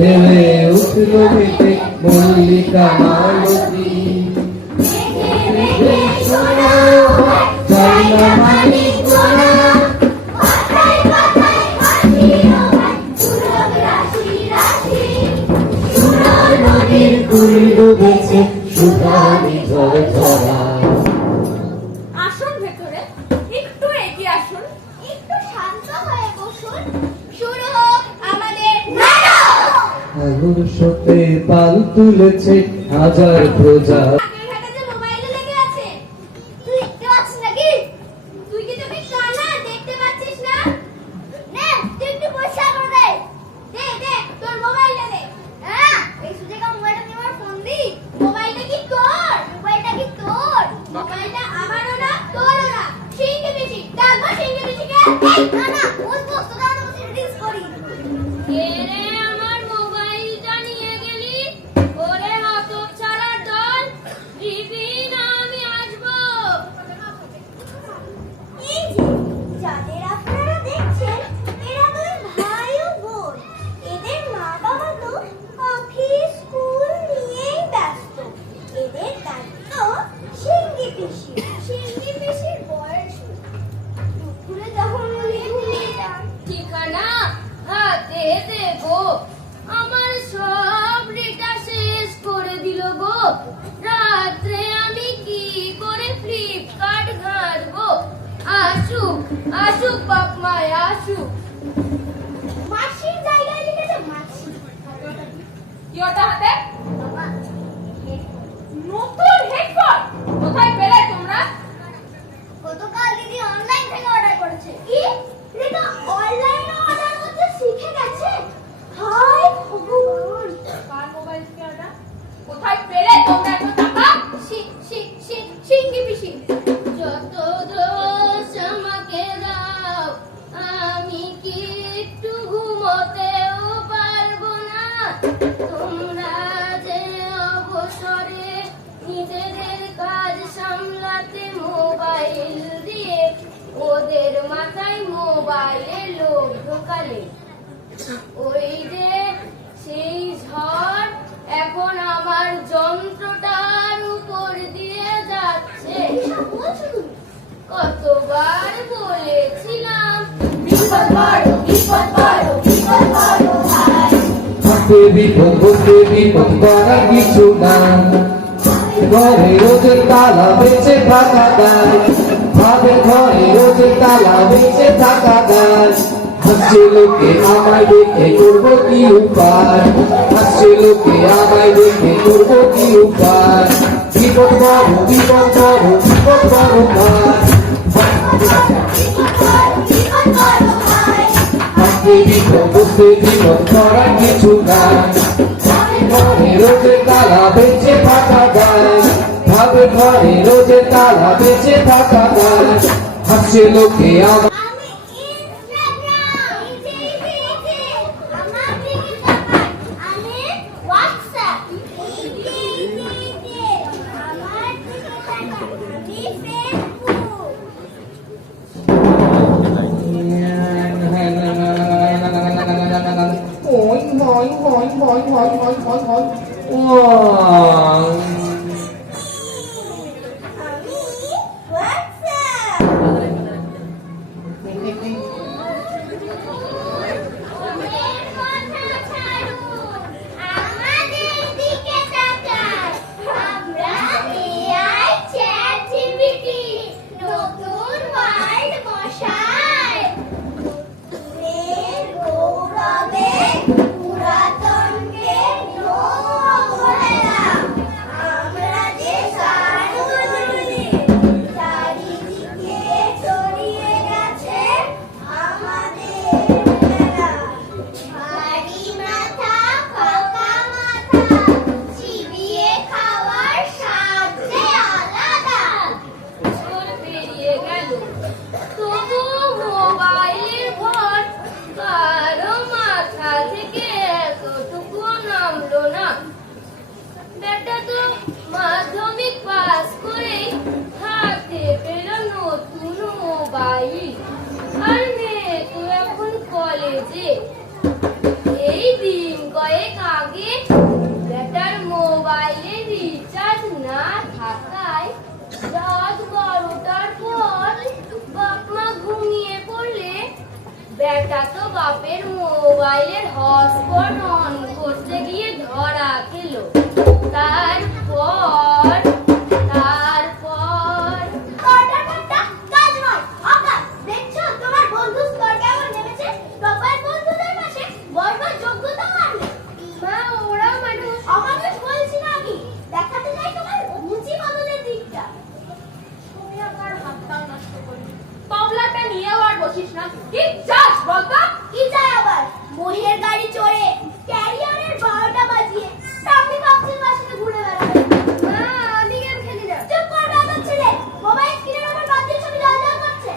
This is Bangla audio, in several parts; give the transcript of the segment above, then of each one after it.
ঢেলে উঠল মেতে মল্লিকা মালতী যাই না মানিক জোড়া নদীর কুল ডুবেছে সুধারি ঝরে ঝরা। আসুন ভেতরে, একটু এগিয়ে আসুন, একটু শান্ত হয়ে বসুন। শুরু হোক আমাদের নাটক। আগুন শোতে পাল তুলেছে হাজার প্রজা। মোবাইলে লেগে আছে, তুই দেখতে পাচ্ছিস নাকি? তুই কি তুমি কানা দেখতে পাচ্ছিস না? নে তুই একটু পয়সা করে দে, দে দে তোর মোবাইলটা দে। হ্যাঁ এই সুজেকা মোবাইলটা নিয়ে আমার ফোন দি। মোবাইলটা কি তোর? মোবাইলটা কি তোর? মোবাইলটা আমারও না তোরও না। সিঙ্গি পিসি ডাকবো, সিঙ্গি পিসিকে। এই না না ওই বস্তু দাও না, বসে রিলস করি। কে রে আমার মোবাইলটা নিয়ে গেলি? ওরে হতচ্ছাড়া দল, দিবি না আমি আসবো। এই যে যাদের আপনারা দেখছেন এরা দুই ভাই ও বোন। এদের মা বাবা তো অফিস স্কুল নিয়েই ব্যস্ত। এদের দায়িত্ব সিঙ্গি পিসি। সিঙ্গি পিসির বয়স দুপুরে যখন উনি ঘুমিয়ে যান, ঠিকানা হাতে দেবো। আমার সব রিটা শেষ করে দিল গো। রাত্রে আমি কি করে ফ্লিপকার্ট ঘাঁটবো? আসুক আসুক বাপ মায় আসুক। মাসির জায়গায় লিখেছে মাসি। কি ওটা হাতে? নতুন হেডফোন কোথায় পেলে তোমরা? গতকাল দিদি অনলাইন থেকে অর্ডার করেছে। কি রেখা অনলাইনে অর্ডার করতে শিখে গেছে? হায় ভগবান, কার মোবাইল থেকে অর্ডার? কোথায় পেলে তোমরা এত টাকা? সিঙ্গি পিসি। যত দোষ আমাকে দাও, আমি কি একটু ঘুমোতেও পারবো না? তোমরা যে অবসরে নিজেদের কাজ সামলাতে মোবাইল দিয়ে ওদের মাথায় মোবাইলের লোভ ঢোকালে, ওই যে সেই ঝড় এখন আমার যন্ত্রটার উপর দিয়ে যাচ্ছে। কতবার বলেছিলাম বিপদ বড়, বিপদ বড়, বিপদ বড় ভাই। বিপদ করার কিছু না, ঘরে রোজের তালা বেঁচে থাকা দায়। ভাবে ঘরে রোজের তালা বেঁচে থাকা দায়। হাসছে লোকে আমায় দেখে করবো কি উপায়? হাসছে লোকে আমায় দেখে করবো কি উপায়? বিপদ বড়, বিপদ বড়, বিপদ বড় ভাই। বিপদ করার কিছু না, ঘরে রোজের তালা বেঁচে থাকা দায়। ভাবে ঘরে রোজের তালা বেঁচে থাকা দায়। হাসছে লোকে আমার এই দিন কয়েক রাত 12টার পর বাপ মা ঘুমিয়ে পড়লে বেটা তো বাপের মোবাইলের হটস্পট অন করতে গিয়ে ধরা খেলো। তারপর কটা কাজ নয় আকাশ, দেখছো তোমার বন্ধু স্কোর কেমন নেমেছে? বাবার বন্ধুদের পাশে বসবার যোগ্যতা মারলে। মা ওরা মানুষ। অমানুষ বলছি না আমি, দেখাতে চাই তোমার রুচি বদলের দিকটা। তুমি আমার হাতটা নষ্ট করলি। পাবলাটা নিয়েও আর বসিস না। কি চাস বলতো? কি চাই আবার? মহের গাড়ি চড়ে ক্যারিয়ারের 12টা বাজিয়ে সামনে কাপড়ের বাসাতে ঘুরে বেড়াবে। মা আমি গেম খেলি না। চুপ কর বাবার ছেলে, মোবাইল স্ক্রিনের উপর বাতিল ছবি লাল লাল করছে।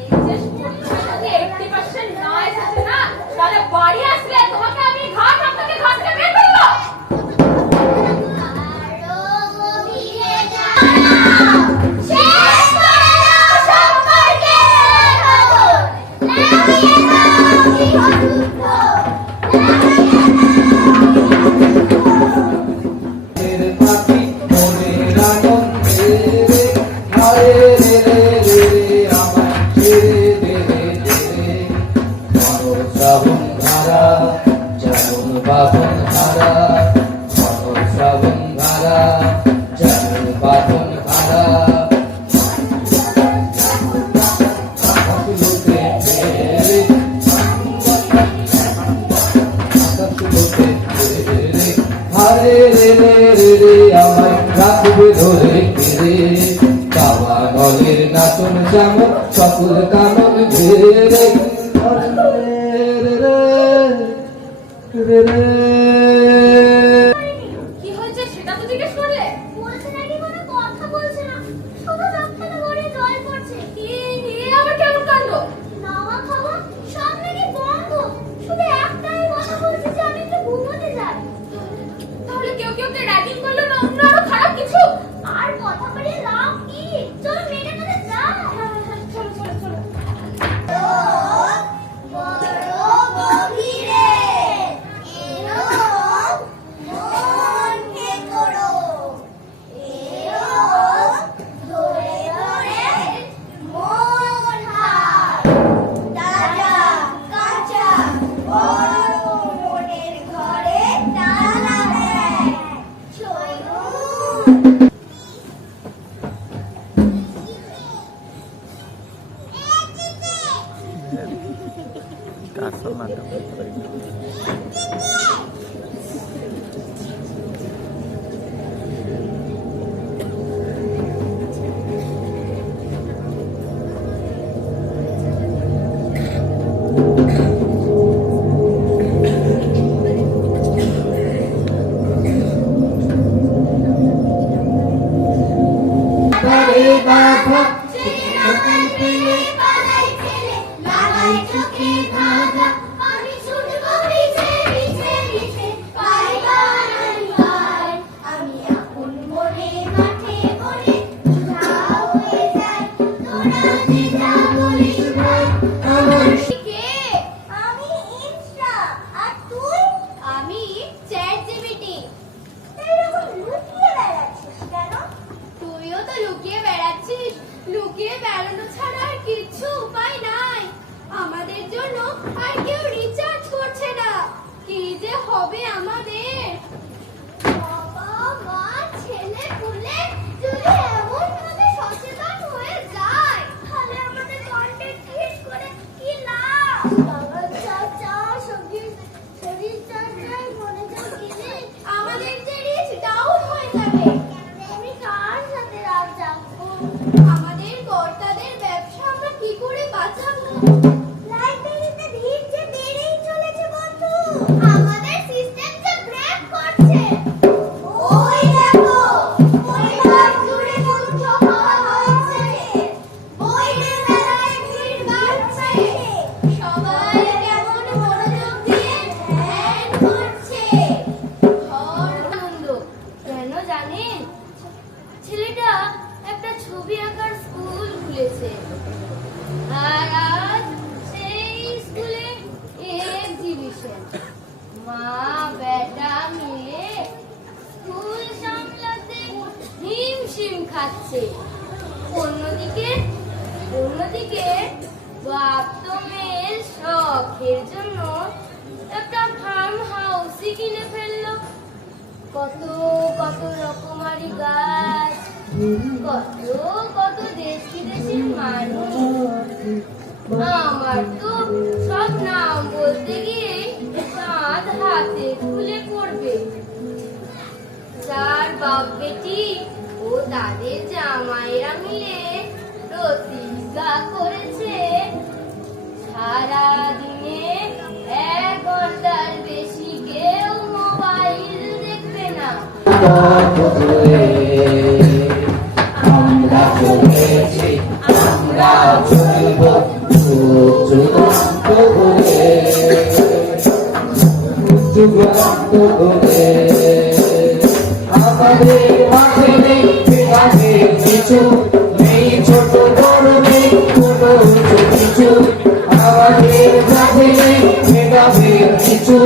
এই যে পরীক্ষাতে 80% নয়েজ আছে না, তাহলে বাড়ি আসলে তোমাকে আমি ঘাট আপনাকে ঘাট থেকে বের করবো। আরো গভীরে যাও, শেষ করে দাও সম্পর্কের খবর, লাগিয়ে দাও গৃহযুদ্ধ, লাগিয়ে এর পাখি মনের আনন্দে রে, হায় রে রে রে রে, আমায় ছেড়ে দে রে দে রে। মানব শ্রাবণ ধারা, যেমন বাঁধন হারা, মানব শ্রাবণ ধারা, যেমন বাঁধন হারা। আকাশ লোকে ফেরে, আকাশ লোকে ফেরে, হারে রে রে রে রে, আমায় রাখবে ধরে ফিরে। বাবা নলের নাচন যেমন সকল কানন ঘেরে রে, রে রে। কি হয়েছে সেটা তো জিজ্ঞেস করলে? বলছে নাকি কোনো কথা বলছে না, শুধু চোখখানা ভরে জল পড়ছে। আবার কেমন কাণ্ড? নাওয়া খাওয়া সব নাকি বন্ধ, শুধু একটাই কথা বলছে যে আমি একটু ঘুমোতে যাই। তাহলে কেউ কেউ কে র্যাগিং করলো না অন্য আরো খারাপ কিছু? আর কথা বলে লাভ কি? চলো মেরে মেরে যাই। চলো চলো চলো। বড় গভীরে এলো মনকে করো, এলো ধরে ধরে মন হার, তাজা কাঁচা বড় মনের ঘরে তালা দেয় চলুন। কাঁচা নাটক তারে বাধা আমি চ্যাট জিপিটি। এরকম লুকিয়ে বেড়াচ্ছিস কেন? তুইও তো লুকিয়ে বেড়াচ্ছিস। লুকিয়ে বেড়ানো ছাড়া আর কিচ্ছু উপায় নাই। আমাদের জন্য আর কেউ রিচার্জ করছে না। কি যে হবে আমাদের? বাবা মা ছেলে পুলে যদি এমন ভাবে সচেতন হয়ে যায়, তাহলে আমাদের কন্টেন্ট ক্রিয়েট করে কি লাভ? বাবা চাচা শরীর চর্চায় মনোযোগ দিলে আমাদের যে রিচ ডাউন হয়ে যাবে। তুমি কার সাথে রাত জাগবো? আমাদের কর্তাদের ব্যবসা আমরা কি করে বাঁচাবো? লাইব্রেরিতে ভিড় যে বেড়েই চলেছে বন্ধু। আমাদের সিস্টেম যে ব্রেক করছে। ওই দেখো, ওই ঘর জুড়ে মুগ্ধ হওয়া হয়েছে। বইয়ের মেলায় ভিড় বাড়ছে। সবাই কেমন মনোযোগ দিয়ে ধ্যান করছে। ঘর আনন্দ। কেন জানেন? আছে। অন্যদিকে অন্যদিকে বাপ তো মেয়ের শখের জন্য একটা ফার্ম হাউসই কিনে ফেললো। কত কত রকমারি গাছ, কত কত দেশ বিদেশের মানুষ। আমার তো সব নাম বলতে গিয়ে দাঁত হাতে খুলে পড়বে। চার বাপ বেটি ও তাদের জামাইরা মিলে প্রতিজ্ঞা করেছে সারা দিনে 1 ঘন্টার বেশি কেউ মোবাইল দেখবে না। আমরা চলেছি, আমরা চলব যুগান্ত ধরে, যুগান্ত ধরে। আমাদের মাঝে নেই ভেদাভেদ কিছু, নেই ছোট বড় নেই কোনো উঁচু কিছু। আমাদের মাঝে নেই ভেদাভেদ কিছু,